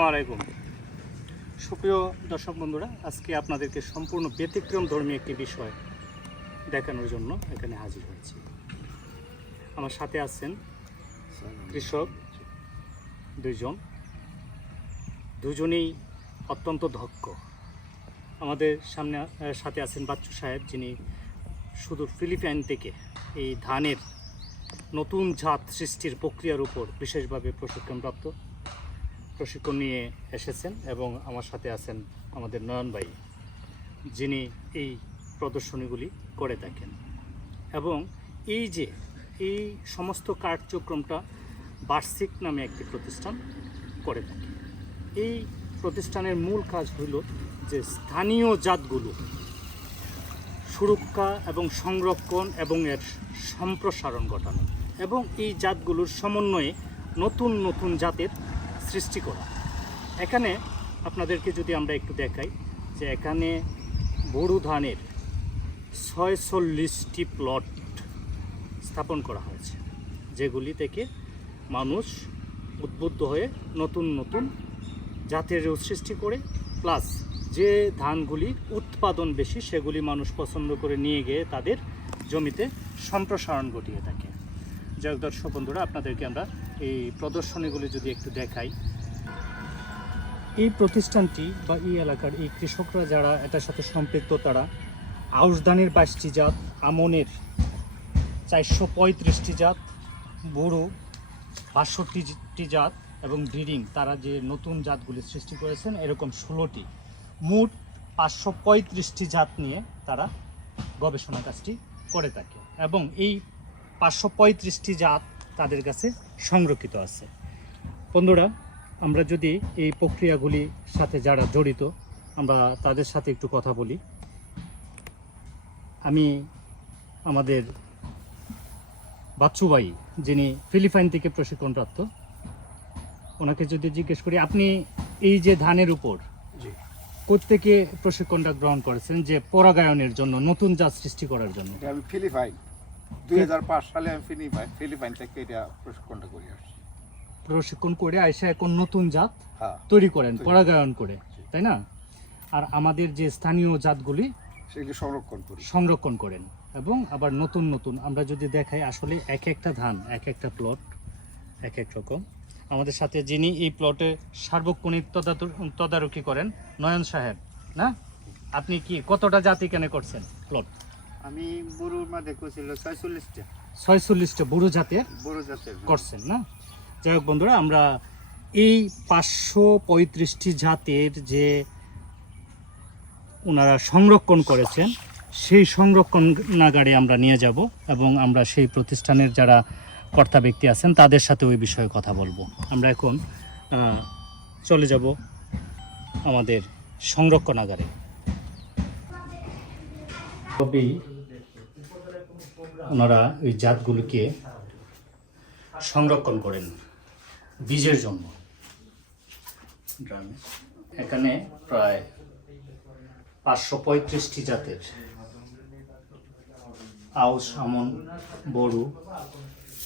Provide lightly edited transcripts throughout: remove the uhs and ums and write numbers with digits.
আসসালামু আলাইকুম সুপ্রিয় দর্শক বন্ধুরা, আজকে আপনাদেরকে সম্পূর্ণ ব্যতিক্রম ধর্মী একটি বিষয় দেখানোর জন্য এখানে হাজির হয়েছি। আমার সাথে আছেন কৃষক দুজনেই অত্যন্ত দক্ষ। আমাদের সাথে আছেন বাচ্চু সাহেব, যিনি সুদূর ফিলিপাইন থেকে এই ধানের নতুন জাত সৃষ্টির প্রক্রিয়ার উপর বিশেষভাবে প্রশিক্ষণ নিয়ে এসেছেন, এবং আমার সাথে আছেন আমাদের নয়ন ভাই, যিনি এই প্রদর্শনীগুলি করে থাকেন। এবং এই সমস্ত কার্যক্রমটা বার্ষিক নামে একটি প্রতিষ্ঠান করে থাকে। এই প্রতিষ্ঠানের মূল কাজ হইল যে স্থানীয় জাতগুলো সুরক্ষা এবং সংরক্ষণ এবং এর সম্প্রসারণ ঘটানো, এবং এই জাতগুলোর সমন্বয়ে নতুন নতুন জাতের সৃষ্টি করা। এখানে আপনাদেরকে যদি আমরা একটু দেখাই, যে এখানে বোরো ধানের 46টি প্লট স্থাপন করা হয়েছে, যেগুলি থেকে মানুষ উদ্বুদ্ধ হয়ে নতুন নতুন জাতের সৃষ্টি করে, প্লাস যে ধানগুলি উৎপাদন বেশি সেগুলি মানুষ পছন্দ করে নিয়ে গিয়ে তাদের জমিতে সম্প্রসারণ ঘটিয়ে থাকে। যাই হোক দর্শক বন্ধুরা, আপনাদেরকে আমরা এই প্রদর্শনীগুলি যদি একটু দেখাই। এই প্রতিষ্ঠানটি বা এই এলাকার এই কৃষকরা যারা এটার সাথে সম্পৃক্ত, তারা আউশ ধানের 22টি জাত, আমনের 435টি জাত, বোরো 62টি জাত এবং ব্রিডিং তারা যে নতুন জাতগুলি সৃষ্টি করেছেন এরকম 16টি, মোট 535টি জাত নিয়ে তারা গবেষণা কাজটি করে থাকে, এবং এই 535টি জাত তাদের কাছে সংরক্ষিত আছে। বন্ধুরা, আমরা যদি এই প্রক্রিয়াগুলির সাথে যারা জড়িত আমরা তাদের সাথে একটু কথা বলি। আমি আমাদের বাচ্চু ভাই, যিনি ফিলিপাইন থেকে প্রশিক্ষণপ্রাপ্ত, ওনাকে যদি জিজ্ঞেস করি, আপনি এই যে ধানের উপর কোত্থেকে প্রশিক্ষণটা গ্রহণ করেছেন যে পরাগায়নের জন্য, নতুন জাত সৃষ্টি করার জন্য? আমি ফিলিপাইন 2005 সালে আমি ফিলিপাইন থেকে এটা প্রশিক্ষণটা করে আসছি। প্রশিক্ষণ করে আইসা এখন নতুন জাত তৈরি করেন পরাগায়ন করে, তাই না? আর আমাদের যে স্থানীয় জাতগুলি সেগুলি সংরক্ষণ করেন, এবং আবার নতুন নতুন আমরা যদি দেখাই, আসলে এক একটা ধান এক একটা প্লট এক এক রকম। আমাদের সাথে যিনি এই প্লটে সার্বক্ষণিক তদারকি করেন, নয়ন সাহেব, না? আপনি কি কতটা জাতি কেন করছেন প্লট? আমি বুড়োর মধ্যে করছিল 46টা বুড়ো জাতের করছেন, না? যাই হোক বন্ধুরা, আমরা এই 535টি জাতের যে ওনারা সংরক্ষণ করেছেন সেই সংরক্ষণাগারে আমরা নিয়ে যাব, এবং আমরা সেই প্রতিষ্ঠানের যারা কর্তা ব্যক্তি আছেন তাদের সাথে ওই বিষয়ে কথা বলবো। আমরা এখন চলে যাব আমাদের সংরক্ষণাগারে। তবেই ওনারা ওই জাতগুলিকে সংরক্ষণ করেন বীজের জন্য। এখানে প্রায় 535টি জাতের আউশ, আমন, বোরো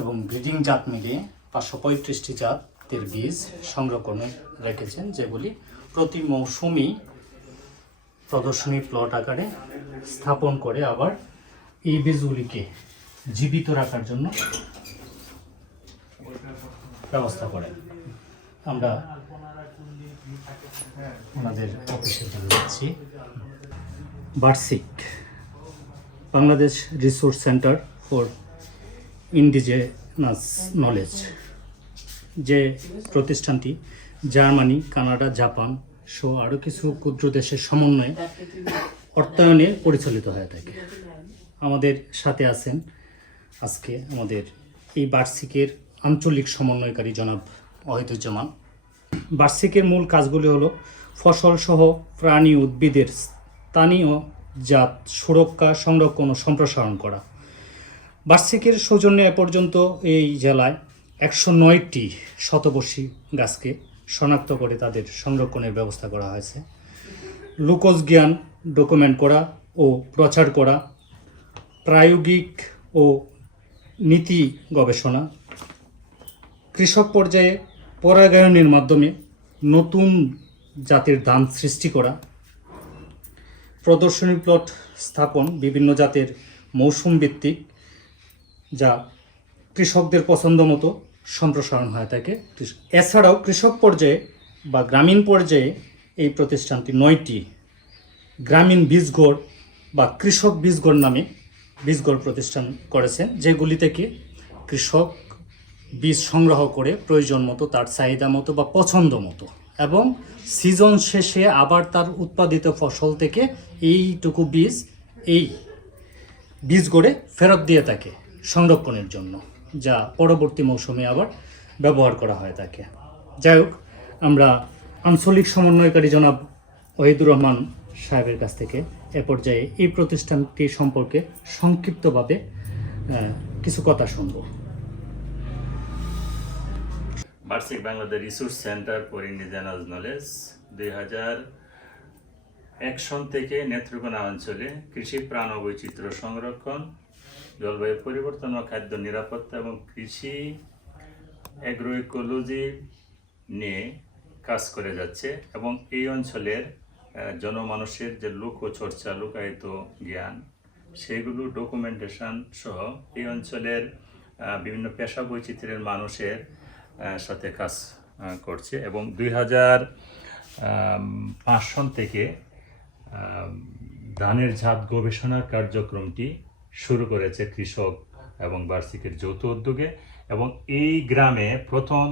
এবং ব্রিডিং জাত মিলিয়ে 535টি জাতের বীজ সংরক্ষণে রেখেছেন, যেগুলি প্রতি মৌসুমি প্রদর্শনী প্লট আকারে স্থাপন করে আবার এই বীজগুলিকে জীবিত রাখার জন্য ব্যবস্থা করেন। আমরা ওনাদের অফিসে চলে যাচ্ছি। বার্ষিক Bangladesh resource centre for indigenous knowledge, যে প্রতিষ্ঠানটি জার্মানি, কানাডা, জাপান সহ আরও কিছু ক্ষুদ্র দেশের সমন্বয়ে অর্থায়নে পরিচালিত হয়ে থাকে। আমাদের সাথে আছেন আজকে আমাদের এই বার্ষিকের আঞ্চলিক সমন্বয়কারী জনাব ওয়াহিদুজ্জামান। বার্ষিকের মূল কাজগুলি হলো ফসল সহ প্রাণী উদ্ভিদের স্থানীয় জাত সুরক্ষা, সংরক্ষণ ও সম্প্রসারণ করা। বার্ষিকের সৌজন্যে এ পর্যন্ত এই জেলায় 109টি শতবর্ষী গাছকে শনাক্ত করে তাদের সংরক্ষণের ব্যবস্থা করা হয়েছে। লোকজ জ্ঞান ডকুমেন্ট করা ও প্রচার করা, প্রায়োগিক ও নীতি গবেষণা, কৃষক পর্যায়ে পরাগায়নের মাধ্যমে নতুন জাতের ধান সৃষ্টি করা, প্রদর্শনী প্লট স্থাপন বিভিন্ন জাতের মৌসুম ভিত্তিক, যা কৃষকদের পছন্দ মতো সম্প্রসারণ হয়ে থাকে। এছাড়াও কৃষক পর্যায়ে বা গ্রামীণ পর্যায়ে এই প্রতিষ্ঠানটি 9টি গ্রামীণ বীজঘর বা কৃষক বীজঘর নামে বীজঘর প্রতিষ্ঠান করেছেন, যেগুলি থেকে কৃষক বীজ সংগ্রহ করে প্রয়োজন মতো, তার চাহিদা মতো বা পছন্দ মতো, এবং সিজন শেষে আবার তার উৎপাদিত ফসল থেকে এইটুকু বীজ এই বীজঘরে ফেরত দিয়ে থাকে সংরক্ষণের জন্য, যা পরবর্তী মৌসুমে আবার ব্যবহার করা হয় থাকে। যাই হোক, আমরা আঞ্চলিক সমন্বয়কারী জনাব ওহিদুর রহমান সাহেবের কাছ থেকে এ পর্যায়ে এই প্রতিষ্ঠানটি সম্পর্কে সংক্ষিপ্তভাবে কিছু কথা শুনব। বার্ষিক Bangladesh resource centre for indigenous knowledge 2001 সন থেকে নেত্রকোনা অঞ্চলে কৃষি প্রাণ ও বৈচিত্র্য সংরক্ষণ, জলবায়ু পরিবর্তন ও খাদ্য নিরাপত্তা এবং কৃষি অ্যাগ্রো ইকোলজি নিয়ে কাজ করে যাচ্ছে এবং এই অঞ্চলের জনমানুষের যে লোকচর্চা, লুকায়িত জ্ঞান, সেগুলো ডকুমেন্টেশন সহ এই অঞ্চলের বিভিন্ন পেশা বৈচিত্র্যের মানুষের সাথে কাজ করছে এবং 2005 সন থেকে ধানের জাত গবেষণা কার্যক্রমটি শুরু করেছে কৃষক এবং বার্ষিকের যৌথ উদ্যোগে। এবং এই গ্রামে প্রথম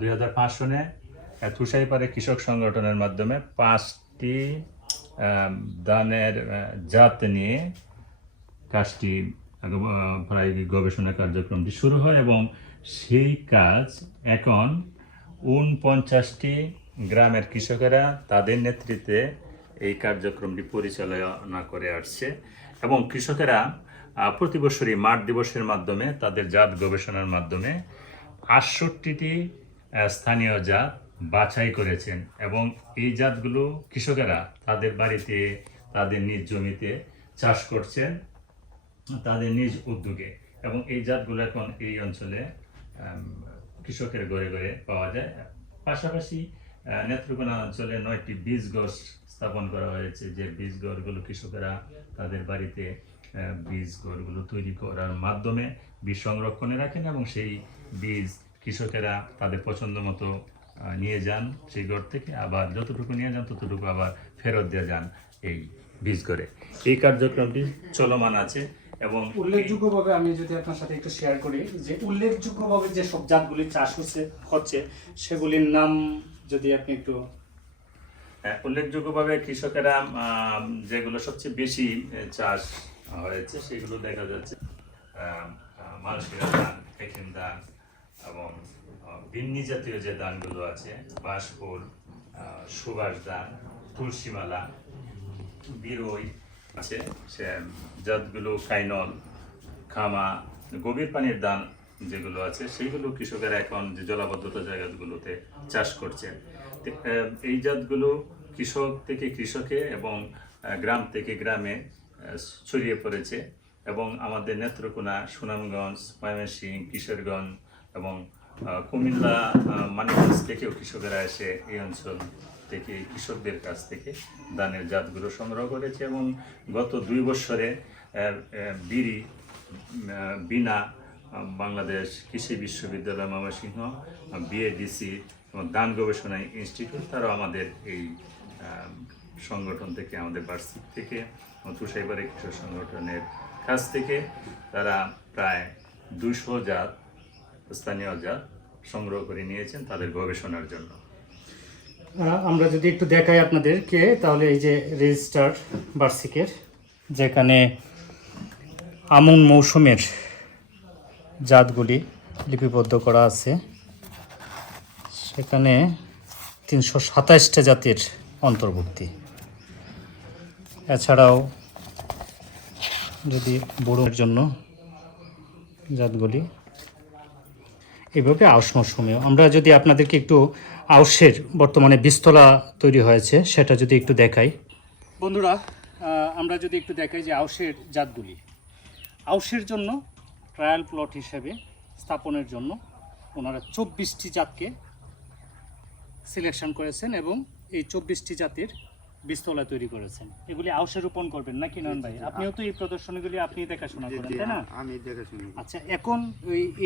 2005 সনে তুষাইপাড়ে কৃষক সংগঠনের মাধ্যমে 5টি ধানের জাত নিয়ে কাজটি প্রায় গবেষণা কার্যক্রমটি শুরু হয় এবং সেই কাজ এখন 49টি গ্রামের কৃষকেরা তাদের নেতৃত্বে এই কার্যক্রমটি পরিচালনা করে আসছে এবং কৃষকেরা প্রতি বছরই মাঠ দিবসের মাধ্যমে তাদের জাত গবেষণার মাধ্যমে 68টি স্থানীয় জাত বাছাই করেছেন এবং এই জাতগুলো কৃষকেরা তাদের বাড়িতে, তাদের নিজ জমিতে চাষ করছেন তাদের নিজ উদ্যোগে এবং এই জাতগুলো এখন এই অঞ্চলে কৃষকের ঘরে ঘরে পাওয়া যায়। পাশাপাশি নেত্রকোনা অঞ্চলে 9টি বীজঘর স্থাপন করা হয়েছে, যে বীজঘরগুলো কৃষকেরা তাদের বাড়িতে বীজঘরগুলো তৈরি করার মাধ্যমে বীজ সংরক্ষণে রাখেন এবং সেই বীজ কৃষকেরা তাদের পছন্দ মতো নিয়ে যান সেই ঘর থেকে, আবার যতটুকু নিয়ে যান ততটুকু আবার ফেরত দিয়ে যান এই বীজঘরে। এই কার্যক্রমটি চলমান আছে এবং উল্লেখযোগ্যভাবে আমি যদি আপনার সাথে একটু শেয়ার করি, যে উল্লেখযোগ্যভাবে যে সব জাতগুলি চাষ হচ্ছে সেগুলির নাম যদি আপনি একটু। উল্লেখযোগ্যভাবে কৃষকেরা যেগুলো সবচেয়ে বেশি চাষ হয়েছে সেগুলো দেখা যাচ্ছে মালশিরা ধান, একিম ধান এবং বিন্নি জাতীয় যে ধানগুলো আছে, বাঁশফুল, সুবাস ধান, তুলসীমালা, বিরই আছে, সে জাতগুলো কাইনল, খামা, গভীর পানির ধান যেগুলো আছে সেইগুলো কৃষকেরা এখন যে জলাবদ্ধতা জায়গাগুলোতে চাষ করছেন। এই জাতগুলো কৃষক থেকে কৃষকে এবং গ্রাম থেকে গ্রামে ছড়িয়ে পড়েছে এবং আমাদের নেত্রকোনা, সুনামগঞ্জ, ময়মনসিংহ, কিশোরগঞ্জ এবং কুমিল্লা, মানিকগঞ্জ থেকেও কৃষকেরা এসে এই অঞ্চল থেকে কৃষকদের কাছ থেকে ধানের জাতগুলো সংগ্রহ করেছে এবং গত 2 বছরে বিনা বাংলাদেশ কৃষি বিশ্ববিদ্যালয় ময়মনসিংহ, বিএডিসি এবং ধান গবেষণা ইনস্টিটিউট, তারাও আমাদের এই সংগঠন থেকে, আমাদের বার্ষিক থেকে, তুষাইপাড়া কৃষক সংগঠনের কাছ থেকে তারা প্রায় 200 জাত, স্থানীয় জাত সংগ্রহ করে নিয়েছেন তাদের গবেষণার জন্য। আমরা যদি একটু দেখাই আপনাদেরকে, তাহলে এই যে রেজিস্টার বার্ষিকের, যেখানে আমন মৌসুমের জাতগুলি লিপিবদ্ধ করা আছে, সেখানে 327টা জাতের অন্তর্ভুক্তি। এছাড়াও যদি বড়োর জন্য জাতগুলি এইভাবে আউশ মৌসুমেও, আমরা যদি আপনাদেরকে একটু আউশের বর্তমানে বীজতলা তৈরি হয়েছে সেটা যদি একটু দেখাই বন্ধুরা, আমরা যদি একটু দেখাই যে আউশের জাতগুলি, আউশের জন্য ট্রায়াল প্লট হিসেবে স্থাপনের জন্য ওনারা 24টি জাতকে সিলেকশন করেছেন এবং এই 24টি জাতের বীজতলা তৈরি করেছেন। এগুলি আউশে রোপণ করবেন নাকি নন ভাই? আপনিও তো এই প্রদর্শনীগুলি আপনি দেখাশোনা করেন, তাই না? আমি দেখাশোনা করি। আচ্ছা, এখন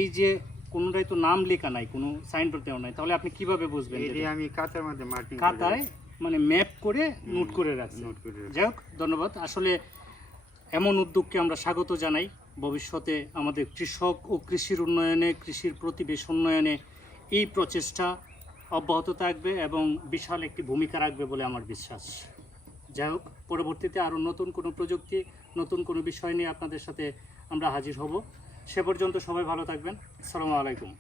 এই যে কোনোটাই তো নাম লেখা নাই, কোনো সাইনবোর্ড দেওয়া নাই, তাহলে আপনি কিভাবে বুঝবেন? এই যে আমি কাঁচার মধ্যে মার্কিং খাতায় মানে ম্যাপ করে নোট করে রাখছেন। নোট করে রাখছি। যাই হোক, ধন্যবাদ। আসলে এমন উদ্যোগকে আমরা স্বাগত জানাই। ভবিষ্যতে আমাদের কৃষক ও কৃষির উন্নয়নে, কৃষির প্রতিবেশ উন্নয়নে এই প্রচেষ্টা অব্যাহত থাকবে এবং বিশাল একটি ভূমিকা রাখবে বলে আমার বিশ্বাস। যাই হোক, পরবর্তীতে আরও নতুন কোনো প্রযুক্তি, নতুন কোনো বিষয় নিয়ে আপনাদের সাথে আমরা হাজির হব। সে পর্যন্ত সবাই ভালো থাকবেন। আসসালামু আলাইকুম।